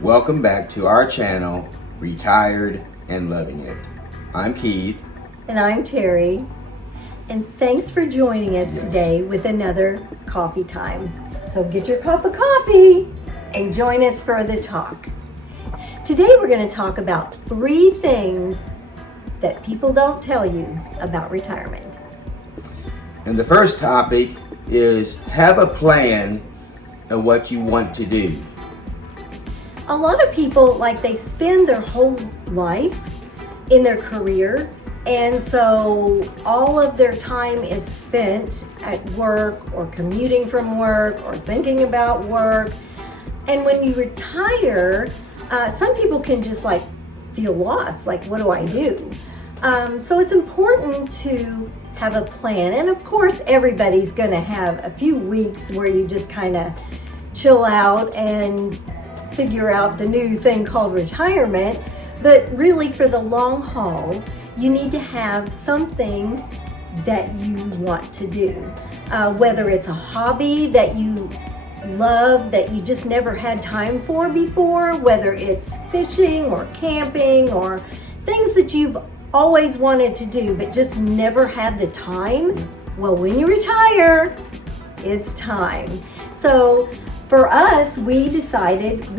Welcome back to our channel, Retired and Loving It. I'm Keith. And I'm Terry. And thanks for joining us today with another coffee time. So get your cup of coffee and join us for the talk. Today we're going to talk about 3 things that people don't tell you about retirement. And the first topic is have a plan of what you want to do. A lot of people, they spend their whole life in their career, and so all of their time is spent at work or commuting from work or thinking about work. And when you retire, some people can just feel lost, what do I do? So it's important to have a plan. And of course, everybody's going to have a few weeks where you just kind of chill out and figure out the new thing called retirement. But really, for the long haul, you need to have something that you want to do. Whether it's a hobby that you love that you just never had time for before, whether it's fishing or camping or things that you've always wanted to do but just never had the time. Well, when you retire, it's time. So for us, we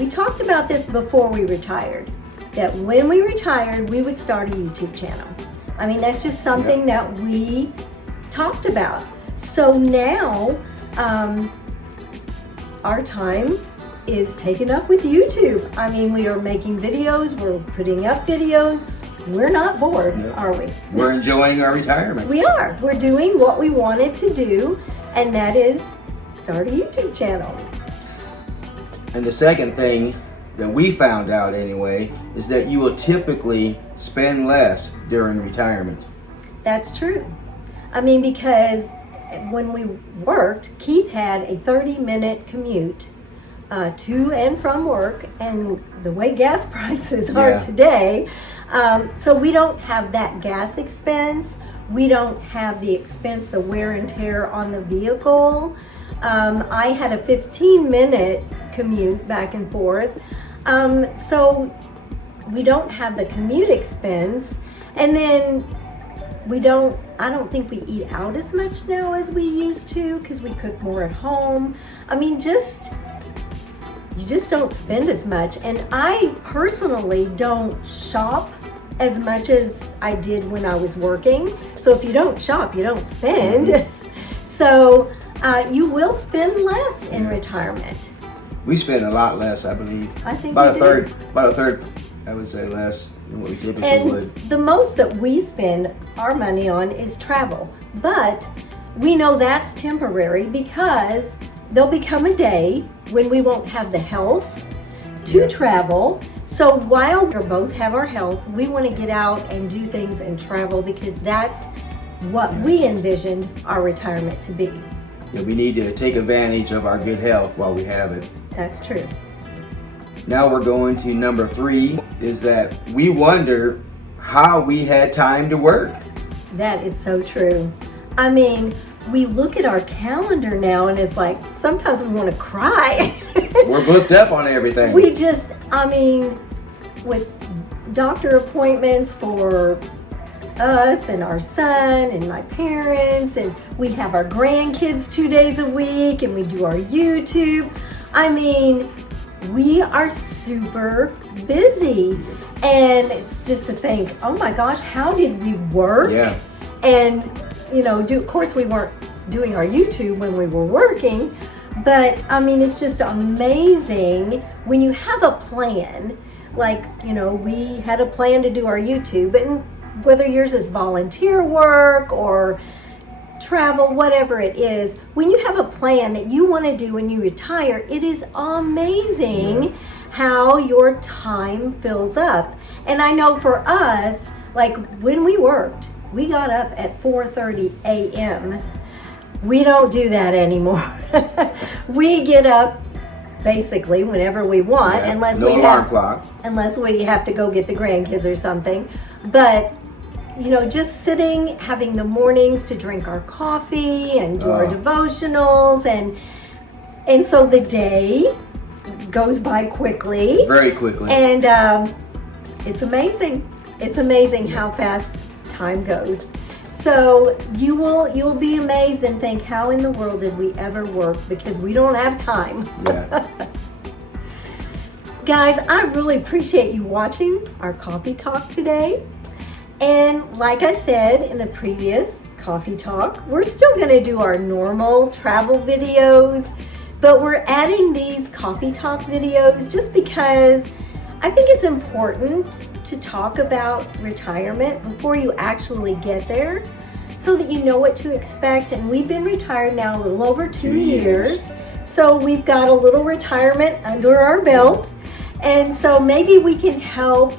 talked about this before we retired, that when we retired, we would start a YouTube channel. I mean, that's just something that we talked about. So now, our time is taken up with YouTube. I mean, we are making videos, we're putting up videos. We're not bored, are we? We're enjoying our retirement. We are. We're doing what we wanted to do, and that is start a YouTube channel. And the second thing that we found out anyway is that you will typically spend less during retirement. That's true. I mean, because when we worked, Keith had a 30-minute commute to and from work, and the way gas prices are today, so we don't have that gas expense. We don't have the expense, the wear and tear on the vehicle. I had a 15-minute commute back and forth. So we don't have the commute expense. And then I don't think we eat out as much now as we used to because we cook more at home. I mean, you just don't spend as much. And I personally don't shop as much as I did when I was working. So if you don't shop, you don't spend. Mm-hmm. So you will spend less in retirement. We spend a lot less, I believe. I think about a third, I would say, less than what we typically would. The most that we spend our money on is travel. But we know that's temporary because there'll become a day when we won't have the health to travel. So while we both have our health, we want to get out and do things and travel because that's what we envisioned our retirement to be. Yeah, we need to take advantage of our good health while we have it. That's true. Now we're going to number 3, is that we wonder how we had time to work. That is so true. I mean, we look at our calendar now and it's sometimes we want to cry. We're booked up on everything. With doctor appointments for us and our son and my parents, and we have our grandkids 2 days a week, and we do our YouTube. I mean, we are super busy, and it's just to think, oh my gosh, how did we work? Yeah. And of course we weren't doing our YouTube when we were working, but I mean, it's just amazing when you have a plan. We had a plan to do our YouTube, and whether yours is volunteer work or travel, whatever it is, when you have a plan that you want to do when you retire, it is amazing how your time fills up. And I know for us, when we worked, we got up at 4:30 a.m. We don't do that anymore. We get up basically whenever we want, unless we have to go get the grandkids or something. But just sitting, having the mornings to drink our coffee and do our devotionals, and so the day goes by quickly. Very quickly. And it's amazing. It's amazing how fast time goes. So you'll be amazed and think, how in the world did we ever work? Because we don't have time. Yeah. Guys, I really appreciate you watching our coffee talk today. And like I said in the previous coffee talk, we're still going to do our normal travel videos, but we're adding these coffee talk videos just because I think it's important to talk about retirement before you actually get there so that you know what to expect. And we've been retired now a little over 2 years. So we've got a little retirement under our belt. And so maybe we can help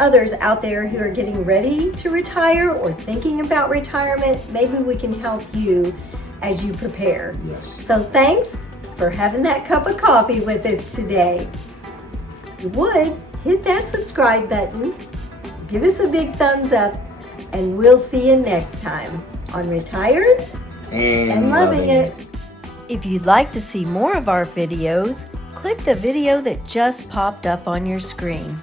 others out there who are getting ready to retire or thinking about retirement. Maybe we can help you as you prepare. Yes. So thanks for having that cup of coffee with us today. If you would, hit that subscribe button, give us a big thumbs up, and we'll see you next time on Retired And Loving It. If you'd like to see more of our videos, click the video that just popped up on your screen.